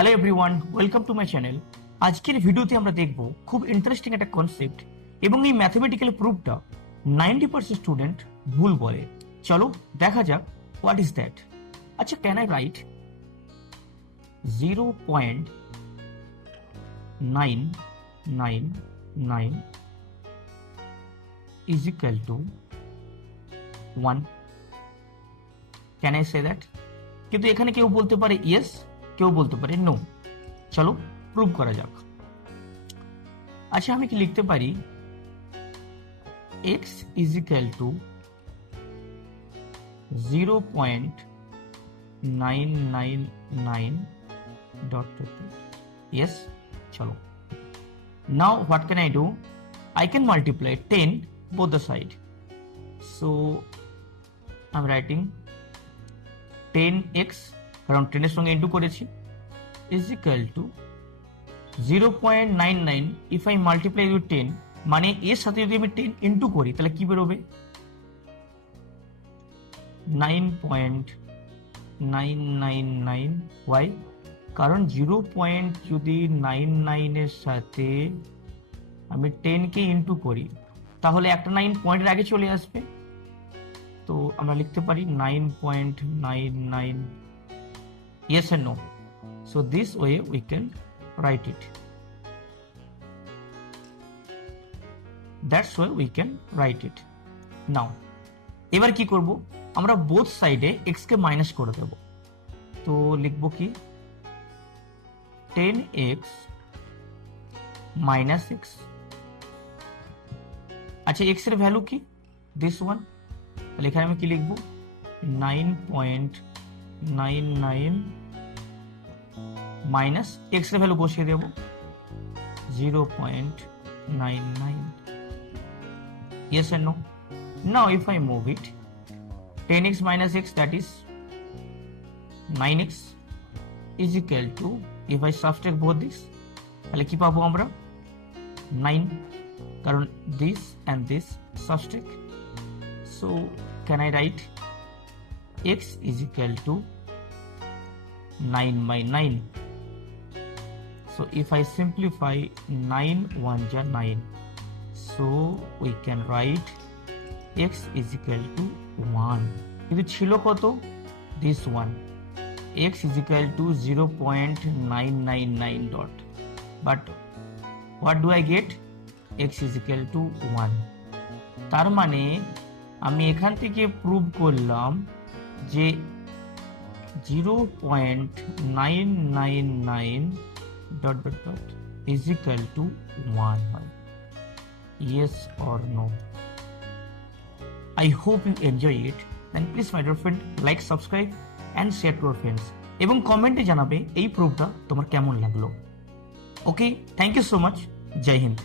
Hello everyone, welcome to my channel. আজকের ভিডিওতে আমরা দেখব খুব ইন্টারেস্টিং একটা কনসেপ্ট এবং এই ম্যাথমেটিক্যাল প্রুফটা 90% স্টুডেন্ট ভুল বলে। চলো দেখা যাক হোয়াট ইজ দ্যাট। আচ্ছা, can I right 0.999 is equal to 1? Can I say that? কিন্তু এখানে কেউ বলতে পারে ইয়েস, কেউ বলতে পারে নো। চলো প্রুভ করা যাক। আচ্ছা, আমি কি লিখতে পারি x is equal to 0.999 dot dot dot. Yes, chalo. Now what can I do? I can multiply 10 both the side. So I'm writing 10x, কারণ 10 এর সঙ্গে ইনটু করেছি, is equal to 0.99. if I multiply with 10, মানে এর সাথে যদি আমি 10 ইনটু করি তাহলে কি বেরোবে? 9.999. why? কারণ 0.99 এর সাথে আমি 10 কে ইনটু করি তাহলে একটা 9 পয়েন্টের আগে চলে আসবে। তো আমরা লিখতে পারি 9.99. yes and no. So this way we can write it. That's why we can write it. Now এবার কি করব? আমরা বোথ সাইডে x কে মাইনাস করে দেব। তো লিখব কি 10x minus x. আচ্ছা, x এর ভ্যালু কি? this one. তাহলে এখানে আমি কি লিখব? 9.99 মাইনাস x এর ভ্যালু বসিয়ে দেব 0.99. yes and no. Now if I move it, 10x minus x, that is 9x, is equal to, if I subtract both this, তাহলে কি পাবো আমরা? 9, কারণ this and this subtract. So can I write x is equal to 9 by 9. So if I simplify 9 1 ja 9, so we can write x is equal to 1. কিন্তু ছিল কত? this one. x is equal to 0.999 dot, but what do I get? x is equal to 1. তার মানে আমি এখান থেকে প্রুভ করলাম যে 0.999 dot dot dot is equal to 1. Yes or no? I hope you enjoy it. Then please my dear friend, like, subscribe and share to your friends. এবং কমেন্টে জানাবে এই প্রুফটা তোমার কেমন লাগলো। Okay, thank you so much. জয় হিন্দ।